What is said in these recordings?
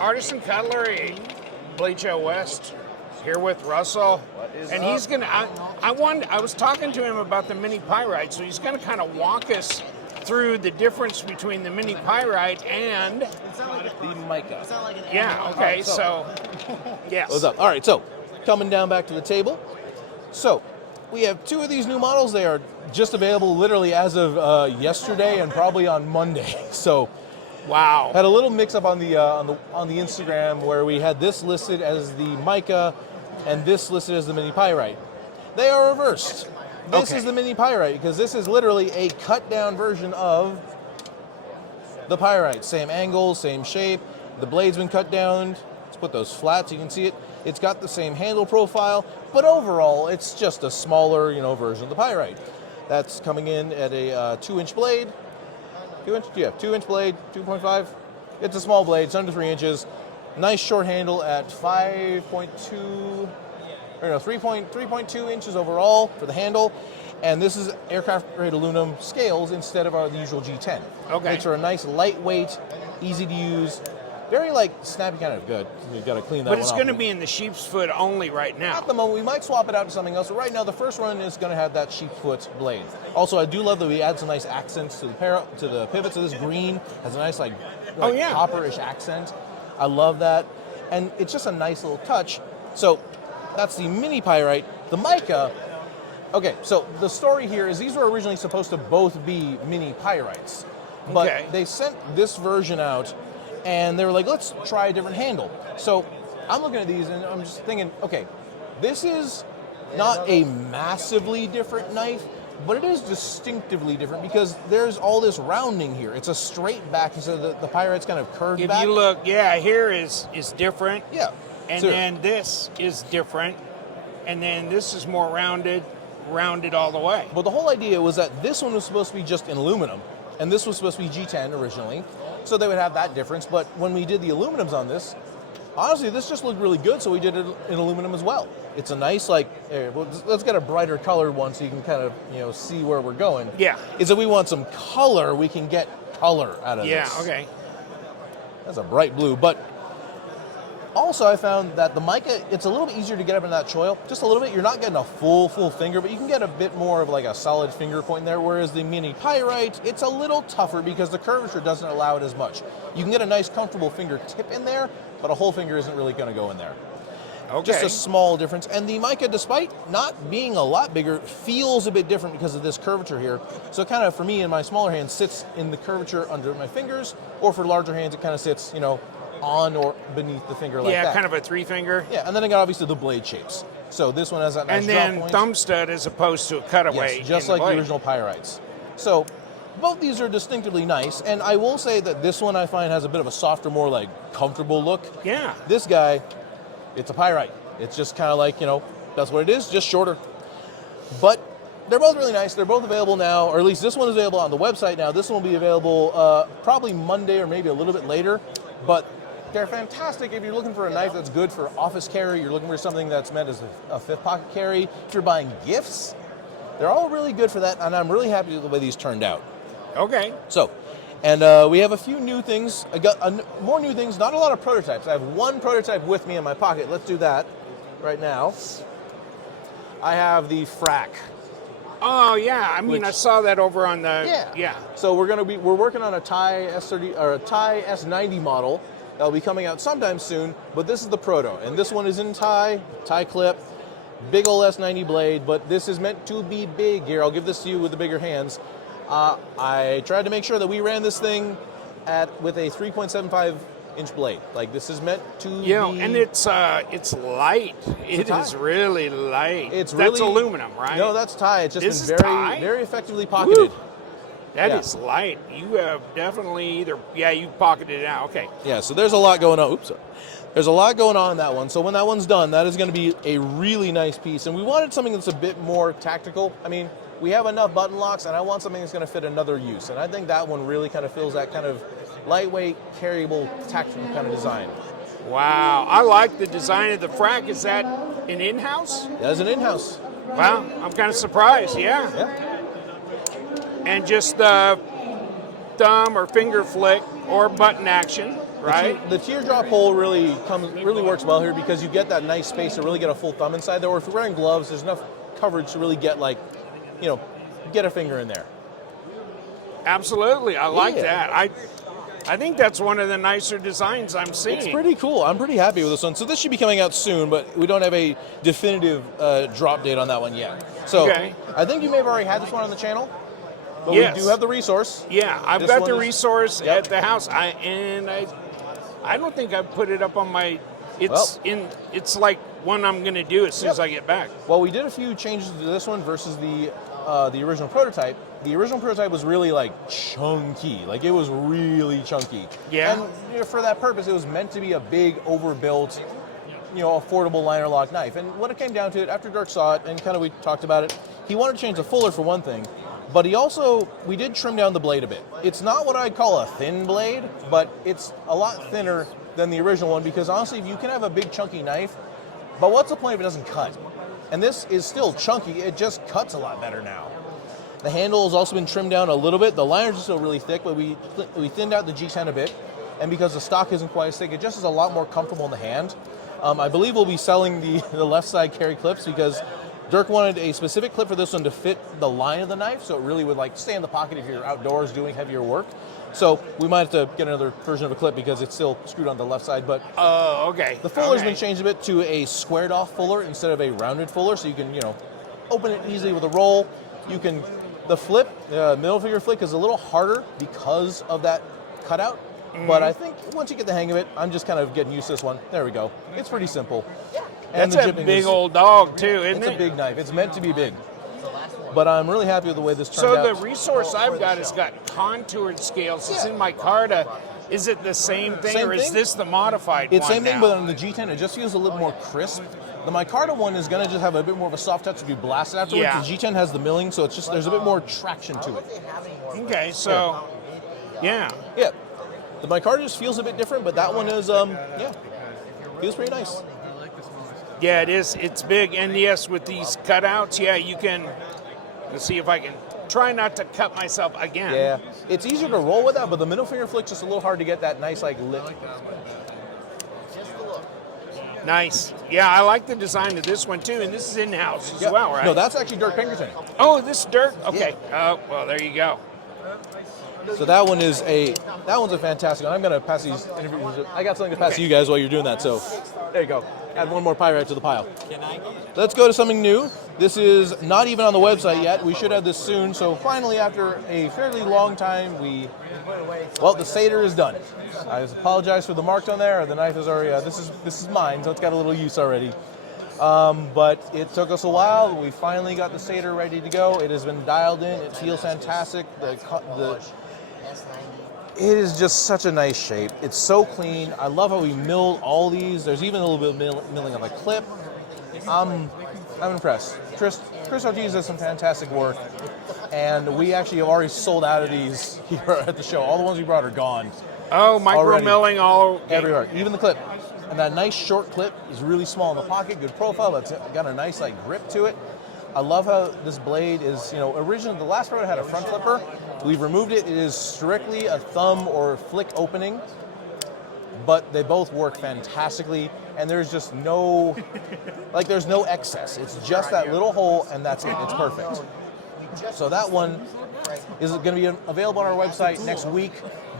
Artisan Cutlery, Blade Show West, here with Russell. And he's going to, I was talking to him about the mini pyrite, so he's going to kind of walk us through the difference between the mini pyrite and the mica. yeah, okay, so yes. What's up? All right, so coming down back to the table. So we have two of these new models. They are just available literally as of yesterday and probably on Monday. So wow. had a little mix-up on the Instagram where we had this listed as the mica and this listed as the mini pyrite. They are reversed. This is the mini pyrite because this is literally a cut-down version of the pyrite. Same angle, same shape. The blade's been cut down. Let's put those flat so you can see it. It's got the same handle profile, but overall, it's just a smaller, version of the pyrite. That's coming in at a 2-inch blade. 2-inch? Yeah, 2-inch blade, 2.5. It's a small blade, it's under 3 inches. Nice short handle at 3.2 inches overall for the handle. And this is aircraft grade aluminum scales instead of the usual G10. Okay. Makes for a nice lightweight, easy to use, very snappy kind of good. You've got to clean that But one it's off. going to be in the sheep's foot only right now. At the moment, we might swap it out to something else, but right now the first one is going to have that sheep's foot blade. Also, I do love that we add some nice accents to the pivot. So this green has a nice copperish accent. I love that. And it's just a nice little touch. So that's the mini pyrite. The mica, okay, so the story here is these were originally supposed to both be mini pyrites. But they sent this version out, and they were like, let's try a different handle. So I'm looking at these, and I'm just thinking, okay, this is not a massively different knife, but it is distinctively different because there's all this rounding here. It's a straight back, so the pyrite's kind of curved back. If you look, here is different. Yeah. And then this is different. And then this is more rounded all the way. But the whole idea was that this one was supposed to be just in aluminum, and this was supposed to be G10 originally, so they would have that difference. But when we did the aluminums on this, honestly, this just looked really good, so we did it in aluminum as well. It's a nice, let's get a brighter colored one so you can kind of, see where we're going. Yeah. Is if we want some color, we can get color out of this. Yeah, okay. That's a bright blue, but also I found that the mica, it's a little bit easier to get up in that choil, just a little bit. You're not getting a full finger, but you can get a bit more of a solid finger point there, whereas the mini pyrite, it's a little tougher because the curvature doesn't allow it as much. You can get a nice comfortable fingertip in there, but a whole finger isn't really going to go in there. Okay. Just a small difference. And the mica, despite not being a lot bigger, feels a bit different because of this curvature here. So it kind of, for me, in my smaller hands, sits in the curvature under my fingers, or for larger hands, it kind of sits, on or beneath the finger like that. Yeah, kind of a 3-finger. Yeah, and then I got obviously the blade shapes. So this one has that nice and then drop point. thumb stud as opposed to a cutaway. Yes, just in like the the blade. original pyrites. So both these are distinctively nice, and I will say that this one I find has a bit of a softer, more comfortable look. Yeah. This guy, it's a pyrite. It's just kind of that's what it is, just shorter. But they're both really nice. They're both available now, or at least this one is available on the website now. This one will be available probably Monday or maybe a little bit later. But they're fantastic if you're looking for a knife that's good for office carry, you're looking for something that's meant as a fifth pocket carry. If you're buying gifts, they're all really good for that, and I'm really happy with the way these turned out. Okay. So, and we have a few new things. I got more new things, not a lot of prototypes. I have one prototype with me in my pocket. Let's do that right now. I have the Frac. Oh yeah, I mean I saw that over on the So we're working on a Thai S30 or a Thai S90 model that'll be coming out sometime soon. But this is the proto, and this one is in Thai clip, big ol' S90 blade. But this is meant to be big. Here, I'll give this to you with the bigger hands. I tried to make sure that we ran this thing with a 3.75 inch blade. This is meant to be. And it's light. It is really light. That's aluminum, right? No, that's Thai. It's just This been is very, Thai? very effectively pocketed. That is light. You have definitely you pocketed it out. Okay. Yeah, so there's a lot going on. Oops. There's a lot going on in that one. So when that one's done, that is going to be a really nice piece. And we wanted something that's a bit more tactical. I mean, we have enough button locks, and I want something that's going to fit another use. And I think that one really kind of fills that kind of lightweight, carryable, tactical kind of design. Wow, I like the design of the Frac. Is that an in-house? That is an in-house. Wow, I'm kind of surprised, Yeah. And just the thumb or finger flick or button action, right? The teardrop hole really works well here because you get that nice space to really get a full thumb inside there. Or if you're wearing gloves, there's enough coverage to really get get a finger in there. Absolutely, I like that. I think that's one of the nicer designs I'm seeing. It's pretty cool. I'm pretty happy with this one. So this should be coming out soon, but we don't have a definitive drop date on that one yet. So I think you may have already had this one on the channel, but we do have the resource. Yeah, I've got the resource at the house. I don't think I've put it up on my. It's like one I'm going to do as soon as I get back. Well, we did a few changes to this one versus the original prototype. The original prototype was really chunky, it was really chunky. Yeah. And for that purpose, it was meant to be a big, overbuilt, affordable liner lock knife. And what it came down to, after Dirk saw it and kind of we talked about it, he wanted to change the fuller for one thing, but we did trim down the blade a bit. It's not what I'd call a thin blade, but it's a lot thinner than the original one because honestly, if you can have a big, chunky knife, but what's the point if it doesn't cut? And this is still chunky, it just cuts a lot better now. The handle has also been trimmed down a little bit. The liners are still really thick, but we thinned out the G10 a bit. And because the stock isn't quite as thick, it just is a lot more comfortable in the hand. I believe we'll be selling the left side carry clips because Dirk wanted a specific clip for this one to fit the line of the knife, so it really would stay in the pocket if you're outdoors doing heavier work. So we might have to get another version of a clip because it's still screwed on the left side. But the fuller's been changed a bit to a squared off fuller instead of a rounded fuller, so you can open it easily with a roll. The flip, middle finger flick is a little harder because of that cutout. But I think once you get the hang of it, I'm just kind of getting used to this one. There we go. It's pretty simple. And that's a big old dog too, isn't it? It's a big knife. It's meant to be big. But I'm really happy with the way this turned out. So the resource I've got has got contoured scales. It's in micarta. Is it the same thing, or is this the modified one? It's same thing, but on the G10, it just feels a little more crisp. The micarta one is going to just have a bit more of a soft touch if you blast it afterwards. The G10 has the milling, so it's just there's a bit more traction to it. Okay, so yeah. The micarta just feels a bit different, but that one is feels pretty nice. Yeah, it is. It's big, and yes, with these cutouts, you can. Let's see if I can try not to cut myself again. Yeah, it's easier to roll with that, but the middle finger flick's just a little hard to get that nice lip. Nice. Yeah, I like the design of this one too, and this is in-house as well, right? No, that's actually Dirk Pinkerton. Oh, this is Dirk? Okay. Oh, well, there you go. So that one's a fantastic one. I'm going to pass these interviews. I got something to pass to you guys while you're doing that, so there you go. Add one more pyrite to the pile. Let's go to something new. This is not even on the website yet. We should have this soon. So finally, after a fairly long time, the Satyr is done. I apologize for the marks on there. The knife is already, this is mine, so it's got a little use already. But it took us a while. We finally got the Satyr ready to go. It has been dialed in. It feels fantastic. It is just such a nice shape. It's so clean. I love how we milled all these. There's even a little bit of milling on the clip. I'm impressed. Chris Ortiz does some fantastic work, and we actually have already sold out of these here at the show. All the ones we brought are gone. Oh, micro milling all everywhere, even the clip. And that nice short clip is really small in the pocket, good profile. It's got a nice grip to it. I love how this blade is, originally the last product had a front flipper. We've removed it. It is strictly a thumb or flick opening, but they both work fantastically. And there's just no, there's no excess. It's just that little hole, and that's it. It's perfect. So that one is going to be available on our website next week,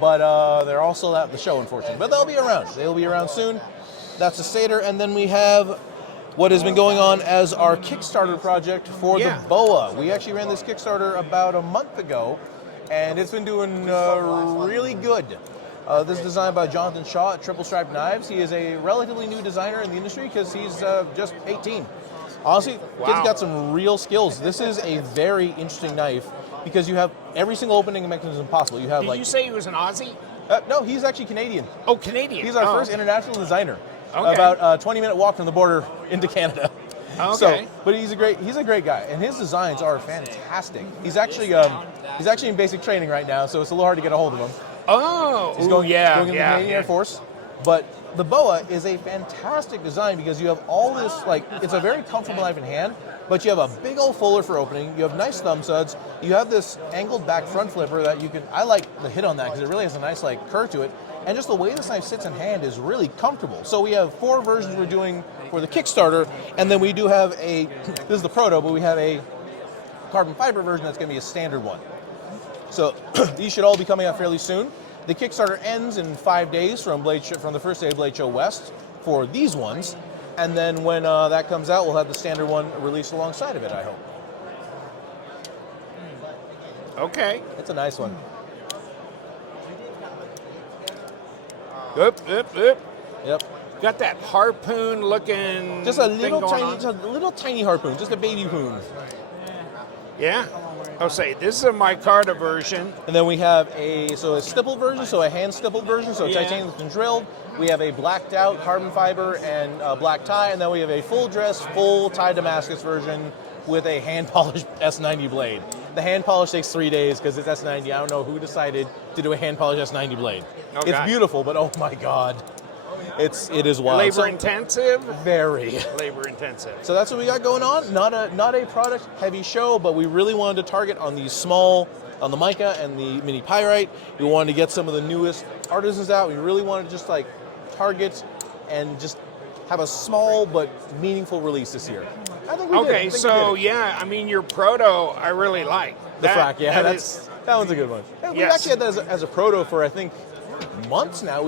but they're also at the show, unfortunately. But they'll be around. They'll be around soon. That's the Satyr, and then we have what has been going on as our Kickstarter project for the BOA. We actually ran this Kickstarter about a month ago, and it's been doing really good. This is designed by Jonathan Shaw at Triple Stripe Knives. He is a relatively new designer in the industry because he's just 18. Honestly, kid's got some real skills. This is a very interesting knife because you have every single opening mechanism possible. You have Did you say he was an Aussie? No, he's actually Canadian. Oh, Canadian. He's our first international designer. Okay. About a 20-minute walk from the border into Canada. Okay. So, but he's a great guy, and his designs are fantastic. He's actually in basic training right now, so it's a little hard to get a hold of him. Oh, he's going in the Canadian Air Force. But the BOA is a fantastic design because you have all this, it's a very comfortable knife in hand, but you have a big old fuller for opening. You have nice thumb studs. You have this angled back front flipper that you can, I like the hit on that because it really has a nice curve to it. and just the way this knife sits in hand is really comfortable. So we have 4 versions we're doing for the Kickstarter, and then we do have a, this is the proto, but we have a carbon fiber version that's going to be a standard one. So these should all be coming out fairly soon. The Kickstarter ends in 5 days from the first day of Blade Show West for these ones, and then when that comes out, we'll have the standard one released alongside of it, I hope. Okay. It's a nice one. Yep. Got that harpoon looking. Just a thing little tiny harpoon, just a baby poon. Yeah. I'll say this is a micarta version. And then we have a stippled version, so a hand stippled version, so Yeah. titanium's been drilled. We have a blacked out carbon fiber and black tie, and then we have a full dress, full tie Damascus version with a hand polished S90 blade. The hand polish takes 3 days because it's S90. I don't know who decided to do a hand polished S90 blade. Okay. It's beautiful, but oh my god, it is wild. Labor intensive. Very Labor intensive. So that's what we got going on. Not a product heavy show, but we really wanted to target on the small, on the mica and the mini pyrite. We wanted to get some of the newest artisans out. We really wanted to just like target and just have a small but meaningful release this year. I think we did. Okay, so yeah, I mean your proto, I really like the frac. Yeah, that one's a good one. And Yes. We've actually had that as a proto for I think months now.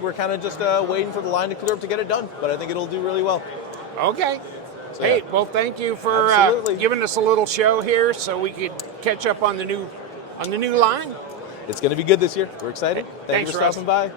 We're kind of just waiting for the line to clear up to get it done, but I think it'll do really well. Okay. So, Hey, yeah. well, thank you for Absolutely. giving us a little show here, so we could catch up on the new line. It's going to be good this year. We're excited. Thanks Thanks, for Russ. stopping by.